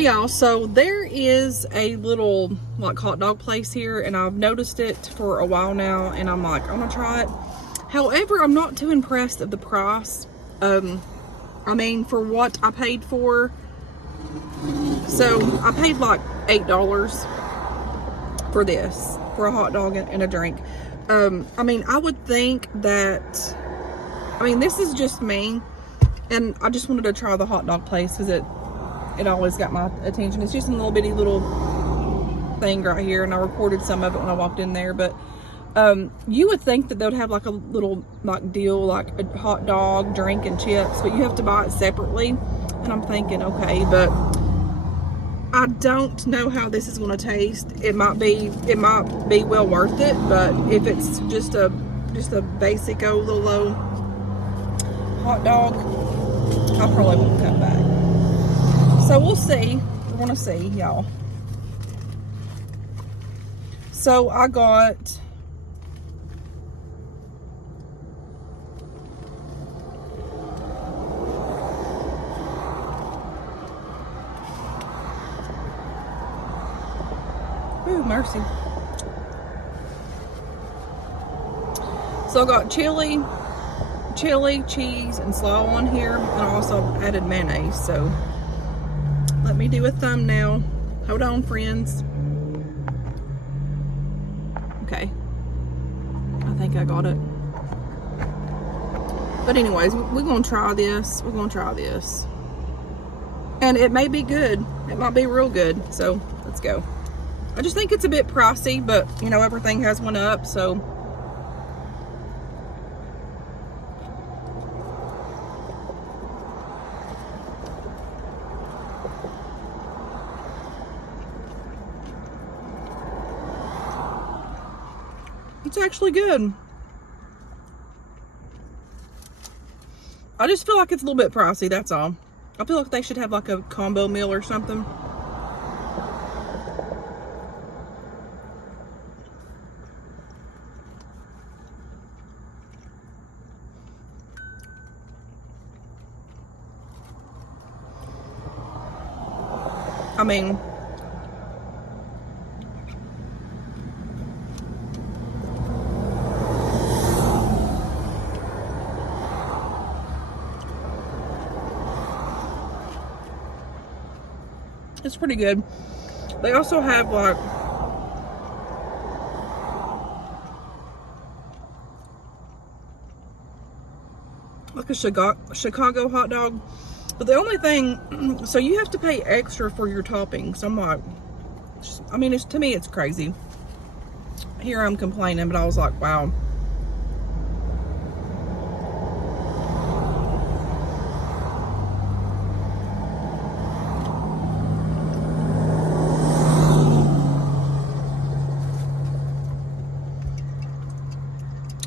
Hey y'all, so there is a little like hot dog place here, and I've noticed it for a while now, and I'm like, I'm gonna try it. However, I'm not too impressed at the price. I mean, for what I paid for. So I paid like $8 for this, for a hot dog and a drink. I mean, I would think that, I mean, this is just me, and I just wanted to try the hot dog place because it always got my attention. It's just a little bitty little thing right here, and I recorded some of it when I walked in there. But you would think that they would have like a little like deal, like a hot dog, drink, and chips, but you have to buy it separately. And I'm thinking, okay, but I don't know how this is going to taste. It might be well worth it, but if it's just a basic old little low hot dog, I probably won't come back. So we'll see. We're gonna see, y'all. So I got ooh, mercy. So I got chili, cheese, and slaw on here, and I also added mayonnaise. So let me do a thumbnail. Hold on, friends. Okay. I think I got it. But anyways, we're going to try this. We're going to try this. And it may be good. It might be real good. So let's go. I just think it's a bit pricey, but you know, everything has went up, so. It's actually good. I just feel like it's a little bit pricey, that's all. I feel like they should have like a combo meal or something. I mean, it's pretty good. They also have like a Chicago hot dog. But the only thing, so you have to pay extra for your toppings. I'm like, I mean, to me, it's crazy. Here I'm complaining, but I was like, wow.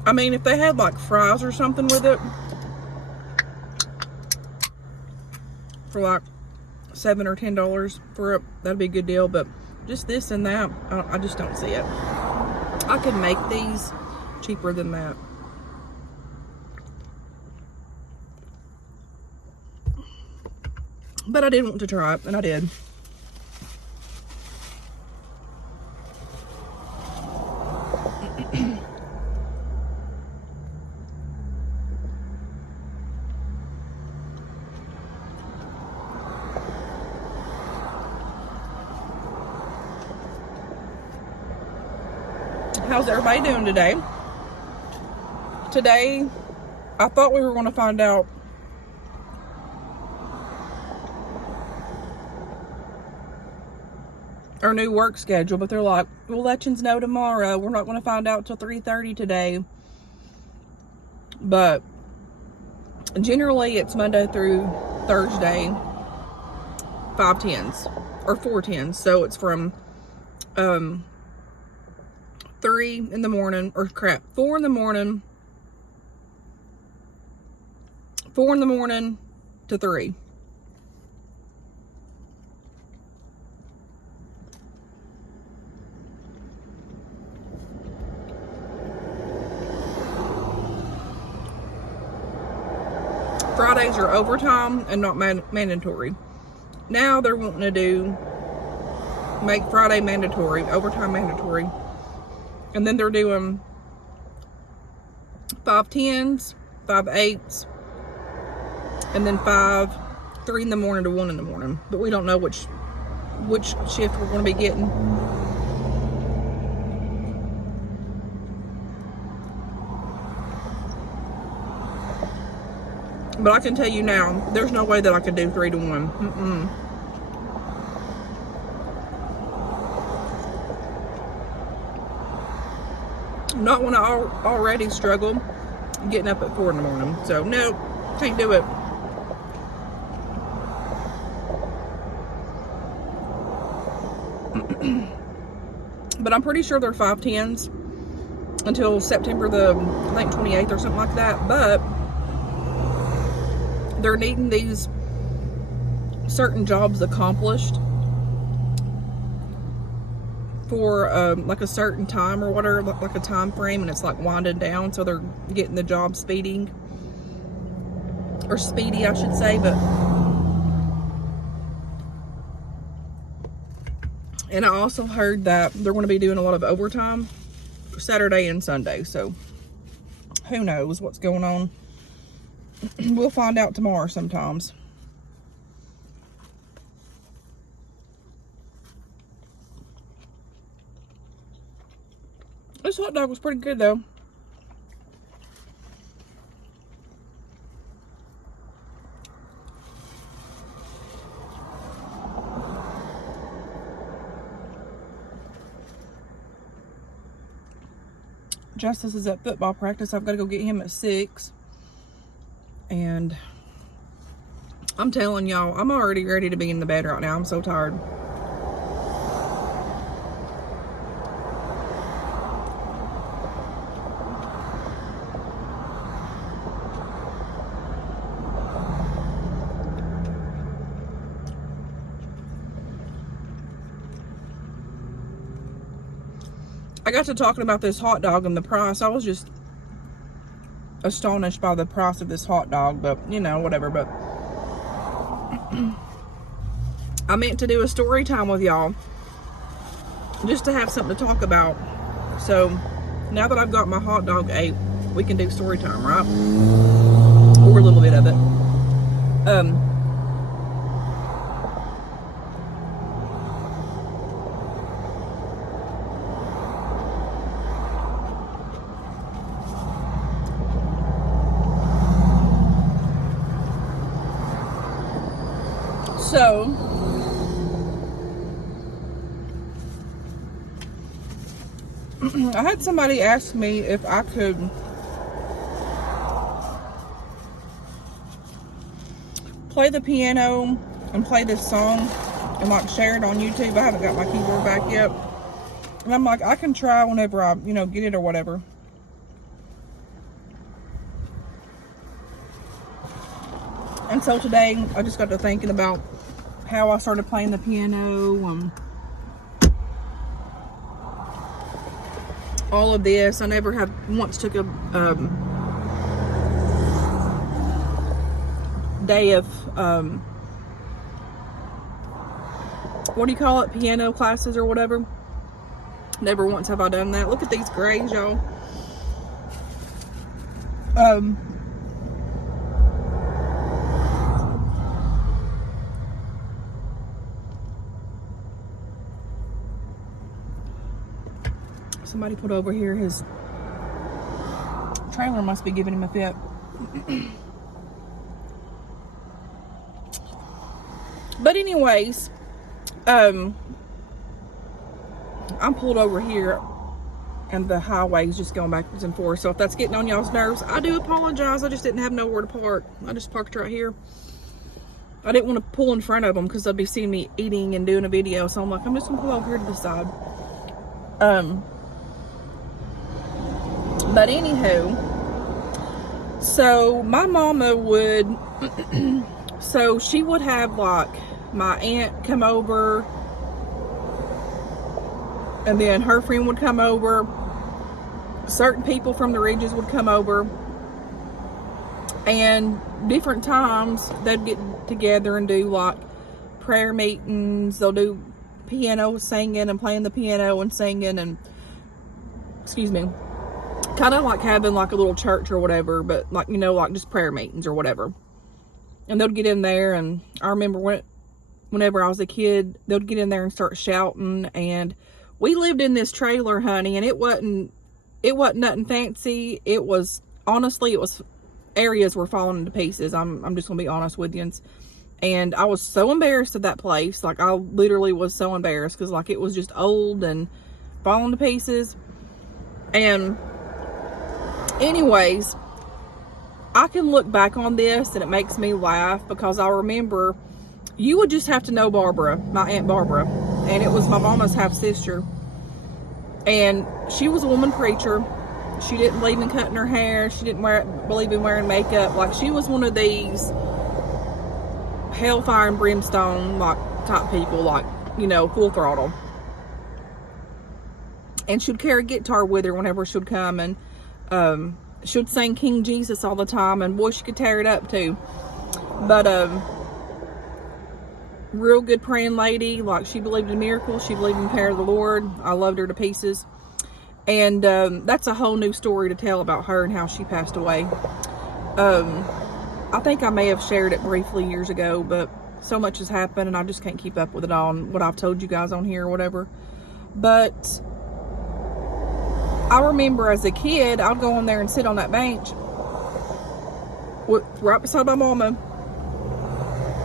I mean, if they had like fries or something with it for like $7 or $10 for it, that'd be a good deal. But just this and that, I just don't see it. I could make these cheaper than that. But I did want to try it, and I did. How's everybody doing today? Today, I thought we were going to find out our new work schedule, but they're like, we'll let you know tomorrow. We're not going to find out till 3:30 today. But generally, it's Monday through Thursday, 5/10s or 4/10s. So it's from 3 in the morning, or crap, 4 in the morning, 4 in the morning to 3. Fridays are overtime and not mandatory. Now they're wanting to make Friday mandatory, overtime mandatory. And then they're doing 5 10s, 5 8s, and then 3 in the morning to 1 in the morning. But we don't know which shift we're going to be getting. But I can tell you now, there's no way that I could do 3 to 1. Not when I already struggle getting up at 4 in the morning. So, no, can't do it. But I'm pretty sure they're 5 10s until September the, I think, 28th or something like that. But they're needing these certain jobs accomplished for like a certain time or whatever, like a time frame, and it's like winding down, so they're getting the job speedy, I should say. But and I also heard that they're going to be doing a lot of overtime Saturday and Sunday, so who knows what's going on. We'll find out tomorrow sometimes. This hot dog was pretty good though. Justice is at football practice. I've got to go get him at 6. And I'm telling y'all, I'm already ready to be in the bed right now. I'm so tired. I got to talking about this hot dog and the price. I was just astonished by the price of this hot dog, but you know, whatever. But I meant to do a story time with y'all just to have something to talk about. So now that I've got my hot dog ate, we can do story time, right? Or a little bit of it. So, I had somebody ask me if I could play the piano and play this song and like share it on YouTube. I haven't got my keyboard back yet. And I'm like, I can try whenever I, get it or whatever. And so today, I just got to thinking about how I started playing the piano, all of this. I never have once took a day of, what do you call it, piano classes or whatever. Never once have I done that. Look at these grays, y'all. Somebody put over here, his trailer must be giving him a fit. But anyways, I'm pulled over here and the highway is just going backwards and forth. So if that's getting on y'all's nerves, I do apologize. I just didn't have nowhere to park. I just parked right here. I didn't want to pull in front of them because they'll be seeing me eating and doing a video. So I'm like, I'm just going to pull over here to the side. But anywho, so my mama would, so she would have like my aunt come over, and then her friend would come over, certain people from the Ridges would come over, and different times they'd get together and do like prayer meetings. They'll do piano singing and playing the piano and singing and, excuse me, kind of like having like a little church or whatever, but like, you know, like just prayer meetings or whatever. And they'll get in there, and I remember whenever I was a kid, they'll get in there and start shouting. And we lived in this trailer, honey, and it wasn't nothing fancy. It was, honestly, it was, areas were falling into pieces. I'm just gonna be honest with you. And I was so embarrassed of that place. Like, I literally was so embarrassed because like it was just old and falling to pieces. And anyways, I can look back on this and it makes me laugh because I remember, you would just have to know Barbara, my Aunt Barbara, and it was my mama's half sister. And she was a woman preacher. She didn't believe in cutting her hair. She didn't believe in wearing makeup. Like, she was one of these hellfire and brimstone like type people, like, you know, full throttle. And she'd carry a guitar with her whenever she'd come, and she'd sing King Jesus all the time, and boy, she could tear it up too. But real good praying lady. Like, she believed in miracles. She believed in the power of the Lord. I loved her to pieces. And that's a whole new story to tell about her and how she passed away. I think I may have shared it briefly years ago, but so much has happened and I just can't keep up with it all and what I've told you guys on here or whatever. But I remember as a kid, I'd go in there and sit on that bench right beside my mama.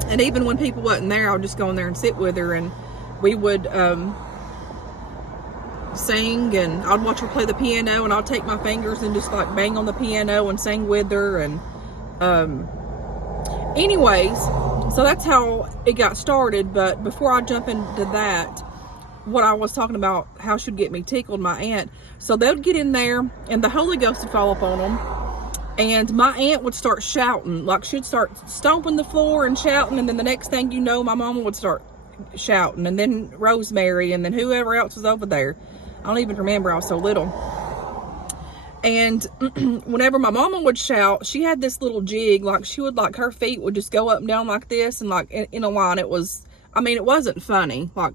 And even when people wasn't there, I would just go in there and sit with her, and we would sing, and I'd watch her play the piano, and I'd take my fingers and just like bang on the piano and sing with her. And anyways, so that's how it got started. But before I jump into that, what I was talking about, how she'd get me tickled, my aunt. So they'd get in there and the Holy Ghost would fall upon them, and my aunt would start shouting. Like, she'd start stomping the floor and shouting, and then the next thing you know, my mama would start shouting, and then Rosemary, and then whoever else was over there. I don't even remember, I was so little. And whenever my mama would shout, she had this little jig, like she would, like her feet would just go up and down like this, and like in a line. It was, I mean, it wasn't funny. Like,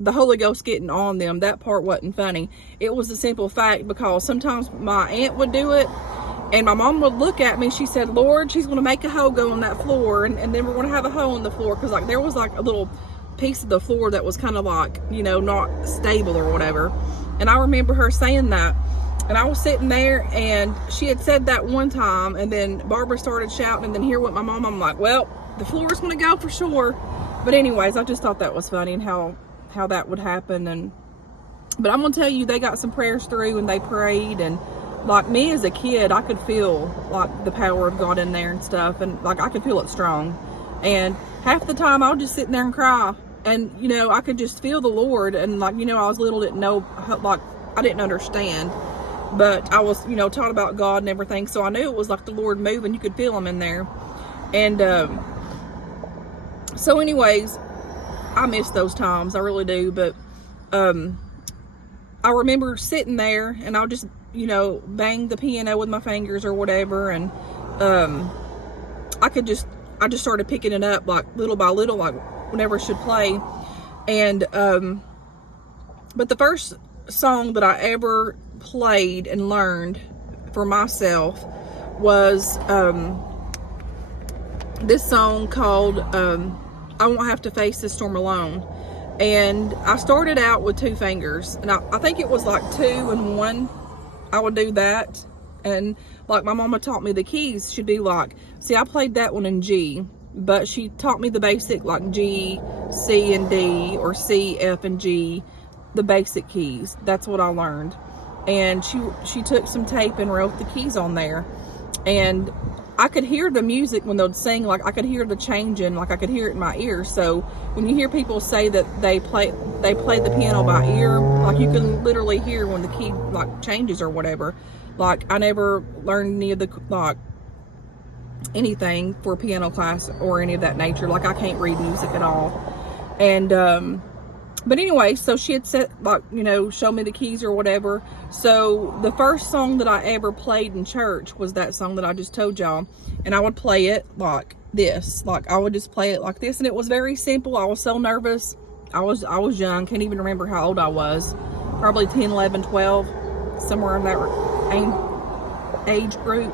the Holy Ghost getting on them, that part wasn't funny. It was a simple fact, because sometimes my aunt would do it, and my mom would look at me. She said, Lord, she's going to make a hole go on that floor, and then we're going to have a hole in the floor, because like there was like a little piece of the floor that was kind of like, you know, not stable or whatever. And I remember her saying that, and I was sitting there, and she had said that one time, and then Barbara started shouting, and then here went my mom. I'm like, well, the floor is going to go for sure. But anyways, I just thought that was funny, and how that would happen. But I'm gonna tell you, they got some prayers through, and they prayed, and like me as a kid, I could feel like the power of God in there and stuff, and like I could feel it strong. And half the time I was just sitting there and cry, and you know, I could just feel the Lord. And like, you know, I was little, didn't know, like I didn't understand, but I was, you know, taught about God and everything, so I knew it was like the Lord moving. You could feel him in there. And so anyways, I miss those times, I really do. But I remember sitting there, and I'll just, you know, bang the piano with my fingers or whatever, and I just started picking it up like little by little, like whenever it should play. And but the first song that I ever played and learned for myself was this song called I Won't Have to Face This Storm Alone. And I started out with 2 fingers, and I think it was like 2 and 1. I would do that. And like my mama taught me the keys should be like, see, I played that one in G, but she taught me the basic like G, C, and D, or C, F, and G, the basic keys. That's what I learned. And she took some tape and wrote the keys on there, and I could hear the music when they'd sing. Like, I could hear the changing, like I could hear it in my ear. So when you hear people say that they play the piano by ear, like you can literally hear when the key like changes or whatever. Like, I never learned any of the like anything for piano class or any of that nature. Like, I can't read music at all. And but anyway, so she had said, like, you know, show me the keys or whatever. So the first song that I ever played in church was that song that I just told y'all. And I would play it like this. Like, I would just play it like this, and it was very simple. I was so nervous. I was young. Can't even remember how old I was. Probably 10, 11, 12, somewhere in that age group.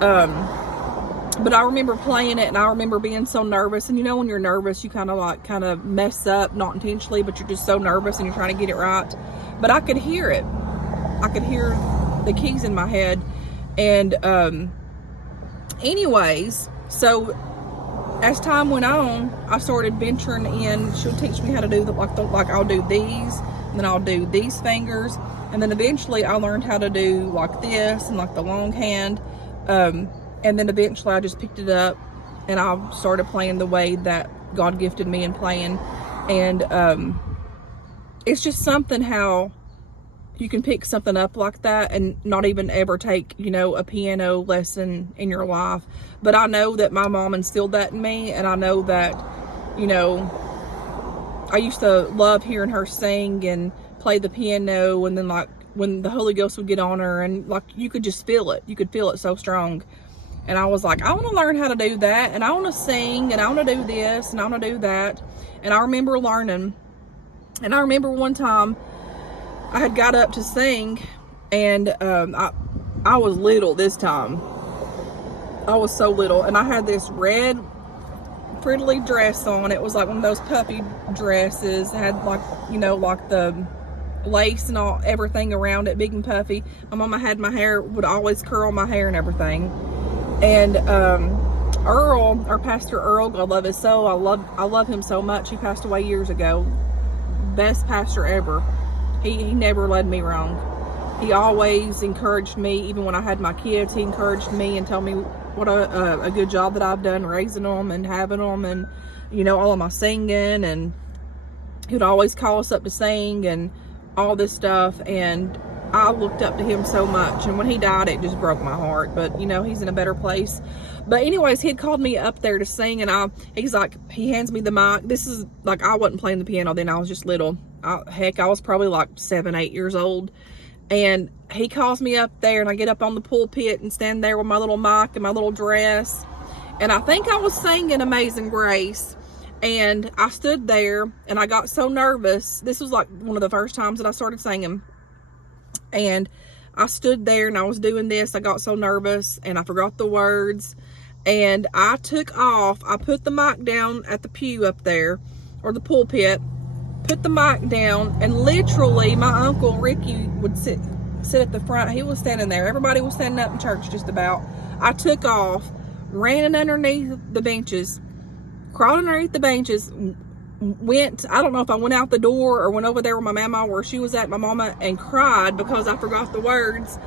But I remember playing it, and I remember being so nervous. And you know, when you're nervous, you kind of mess up, not intentionally, but you're just so nervous and you're trying to get it right. But I could hear it. I could hear the keys in my head. And anyways, so as time went on, I started venturing in. She'll teach me how to do like I'll do these, and then I'll do these fingers, and then eventually I learned how to do like this and like the long hand. And then eventually I just picked it up and I started playing the way that God gifted me in playing. And it's just something how you can pick something up like that and not even ever take, you know, a piano lesson in your life. But I know that my mom instilled that in me, and I know that, you know, I used to love hearing her sing and play the piano, and then like when the Holy Ghost would get on her, and like you could just feel it. You could feel it so strong. And I was like, I want to learn how to do that, and I want to sing, and I want to do this, and I want to do that. And I remember learning. And I remember one time I had got up to sing, and I was little this time. I was so little, and I had this red prettily dress on. It was like one of those puppy dresses. It had like, you know, like the lace and all, everything around it, big and puffy. My mama had my hair, would always curl my hair and everything. And Earl, our pastor Earl, God love his soul, I love him so much. He passed away years ago. Best pastor ever. He never led me wrong. He always encouraged me. Even when I had my kids, he encouraged me and told me what a good job that I've done raising them and having them, and, you know, all of my singing. And he would always call us up to sing and all this stuff. And I looked up to him so much. And when he died, it just broke my heart. But, you know, he's in a better place. But anyways, he had called me up there to sing, and he's like, he hands me the mic. This is like, I wasn't playing the piano then. I was just little. Heck, I was probably like 7, 8 years old. And he calls me up there, and I get up on the pulpit and stand there with my little mic and my little dress. And I think I was singing Amazing Grace. And I stood there, and I got so nervous. This was like one of the first times that I started singing. And I stood there, and I was doing this. I got so nervous, and I forgot the words. And I took off. I put the mic down at the pew up there, or the pulpit. Put the mic down, and literally my uncle Ricky would sit at the front. He was standing there. Everybody was standing up in church just about. I took off, ran underneath the benches, crawled underneath the benches, went, I don't know if I went out the door or went over there with my mama where she was at, my mama, and cried because I forgot the words.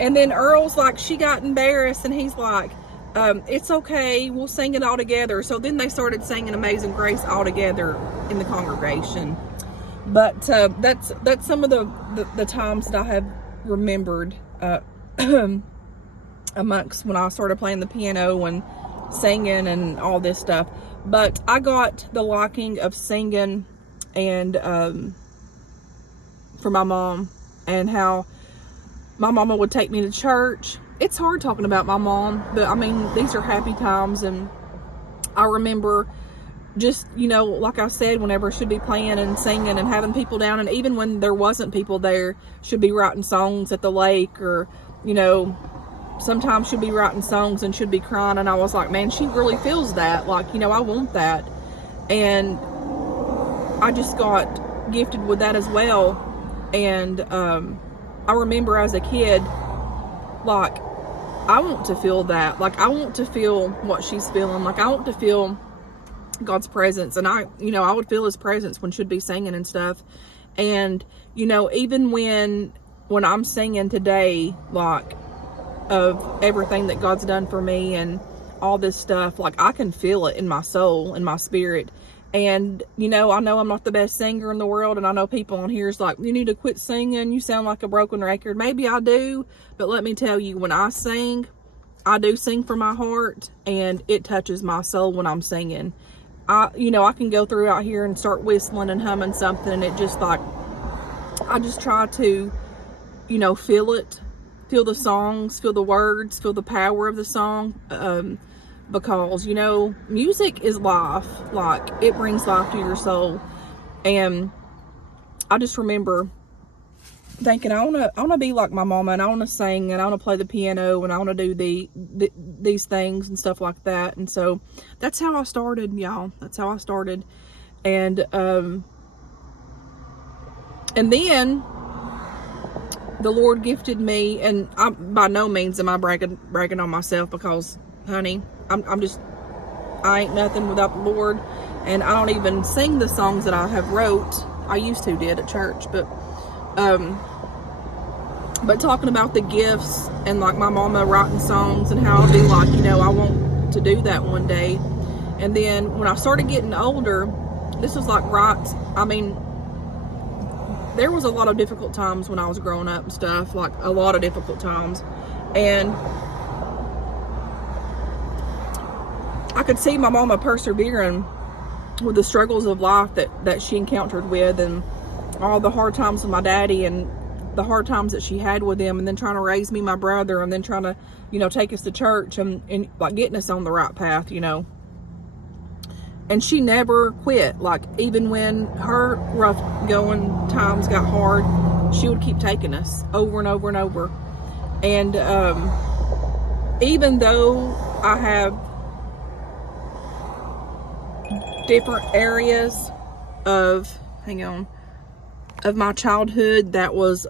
And then Earl's like, she got embarrassed, and he's like, it's okay, we'll sing it all together. So then they started singing Amazing Grace all together in the congregation. But that's some of the times that I have remembered amongst when I started playing the piano and singing and all this stuff. But I got the liking of singing and for my mom, and how my mama would take me to church. It's hard talking about my mom, but I mean, these are happy times. And I remember just, you know, like I said, whenever she'd be playing and singing and having people down, and even when there wasn't people there, she'd be writing songs at the lake, or, you know, sometimes she'd be writing songs and she'd be crying. And I was like, man, she really feels that. Like, you know, I want that. And I just got gifted with that as well. And I remember as a kid, like, I want to feel that. Like, I want to feel what she's feeling. Like, I want to feel God's presence. And I would feel his presence when she'd be singing and stuff. And, you know, even when I'm singing today, like, of everything that God's done for me and all this stuff, like, I can feel it in my soul, in my spirit. And, you know I'm not the best singer in the world, and I know people on here is like, you need to quit singing, you sound like a broken record. Maybe I do, but let me tell you, when I sing, I do sing from my heart, and it touches my soul when I'm singing. I can go through out here and start whistling and humming something, and it just, like, I just try to, feel it, feel the songs, feel the words, feel the power of the song. because, you know, music is life. Like, it brings life to your soul. And I just remember thinking, I wanna be like my mama, and I wanna sing, and I wanna play the piano, and I wanna do these things and stuff like that. And so that's how I started, y'all. That's how I started. And then the Lord gifted me, and by no means am I bragging on myself, because, honey, I ain't nothing without the Lord, and I don't even sing the songs that I have wrote. I used to did at church, but talking about the gifts and like my mama writing songs and how I'll be like, you know, I want to do that one day. And then when I started getting older, this was like I mean, there was a lot of difficult times when I was growing up and stuff, like a lot of difficult times. And I could see my mama persevering with the struggles of life that she encountered with, and all the hard times with my daddy, and the hard times that she had with him, and then trying to raise me, my brother, and then trying to, you know, take us to church and like getting us on the right path, you know. And she never quit. Like, even when her rough going times got hard, she would keep taking us over and over and over. And even though I have different areas of my childhood that was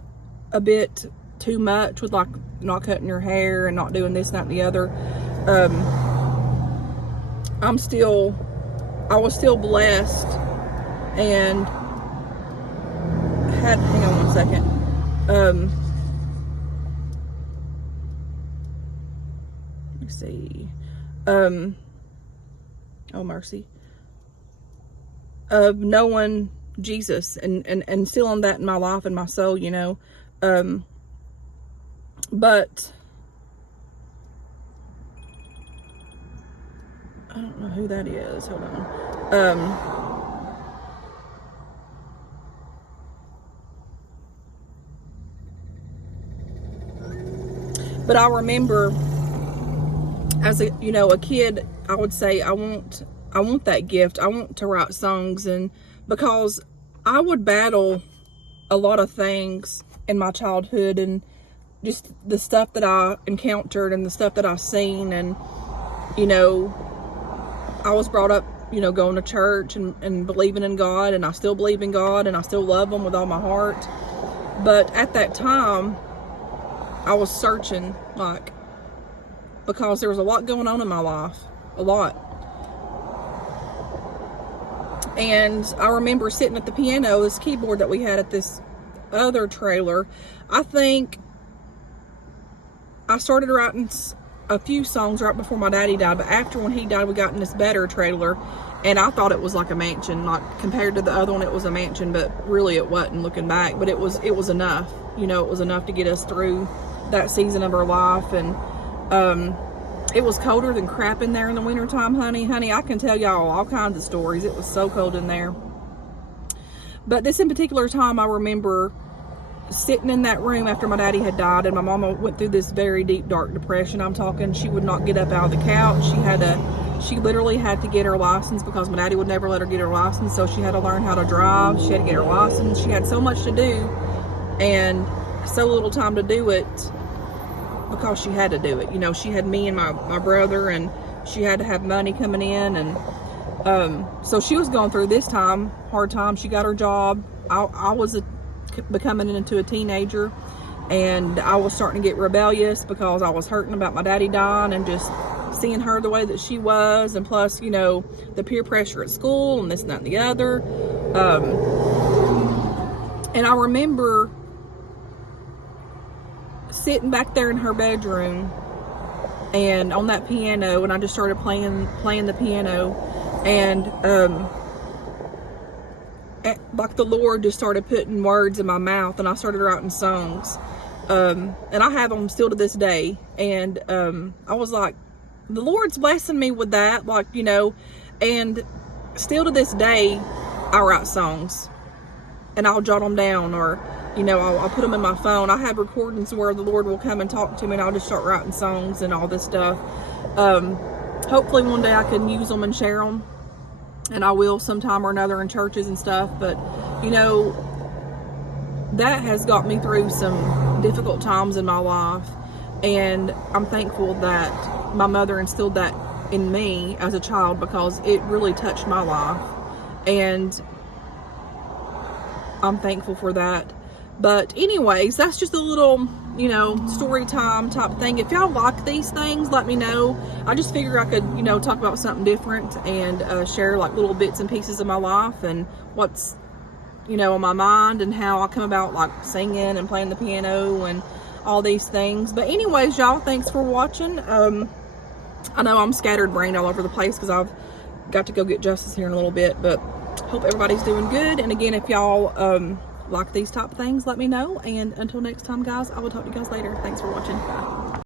a bit too much, with like not cutting your hair and not doing this, that, and the other, I was still blessed, and hang on one second. Let me see. Oh mercy. Of knowing Jesus and still on that in my life and my soul, you know. But I don't know who that is. Hold on. But I remember as a kid, I would say, I want that gift. I want to write songs, and because I would battle a lot of things in my childhood, and just the stuff that I encountered and the stuff that I seen, and you know, I was brought up, you know, going to church and believing in God, and I still believe in God, and I still love Him with all my heart. But at that time, I was searching, like, because there was a lot going on in my life, a lot. And I remember sitting at the piano, this keyboard that we had at this other trailer. I think I started writing a few songs right before my daddy died, but after, when he died, we got in this better trailer, and I thought it was like a mansion. Like, compared to the other one, it was a mansion, but really it wasn't, looking back. But it was enough, you know, it was enough to get us through that season of our life. And it was colder than crap in there in the wintertime, honey. I can tell y'all all kinds of stories. It was so cold in there. But this in particular time, I remember sitting in that room after my daddy had died, and my mama went through this very deep, dark depression. I'm talking, she would not get up out of the couch. She literally had to get her license, because my daddy would never let her get her license. So she had to learn how to drive. She had to get her license. She had so much to do, and so little time to do it, because she had to do it. You know, she had me and my brother, and she had to have money coming in, and so she was going through this hard time. She got her job. I was becoming into a teenager, and I was starting to get rebellious, because I was hurting about my daddy dying, and just seeing her the way that she was, and plus, you know, the peer pressure at school and this and that and the other. And I remember sitting back there in her bedroom and on that piano, and I just started playing the piano, and like the Lord just started putting words in my mouth, and I started writing songs, and I have them still to this day. And I was like, the Lord's blessing me with that, like, you know. And still to this day, I write songs, and I'll jot them down, or, you know, I'll put them in my phone. I have recordings where the Lord will come and talk to me, and I'll just start writing songs and all this stuff. hopefully one day I can use them and share them, and I will sometime or another in churches and stuff. But you know, that has got me through some difficult times in my life, and I'm thankful that my mother instilled that in me as a child, because it really touched my life, and I'm thankful for that. But anyways, that's just a little, you know, story time type thing. If y'all like these things, let me know. I just figure I could, you know, talk about something different and share like little bits and pieces of my life and what's, you know, on my mind, and how I come about like singing and playing the piano and all these things. But anyways, y'all, thanks for watching. I know I'm scattered brained all over the place because I've got to go get Justice here in a little bit, but hope everybody's doing good. And again, if y'all like these type of things, let me know. And until next time, guys, I will talk to you guys later. Thanks for watching. Bye.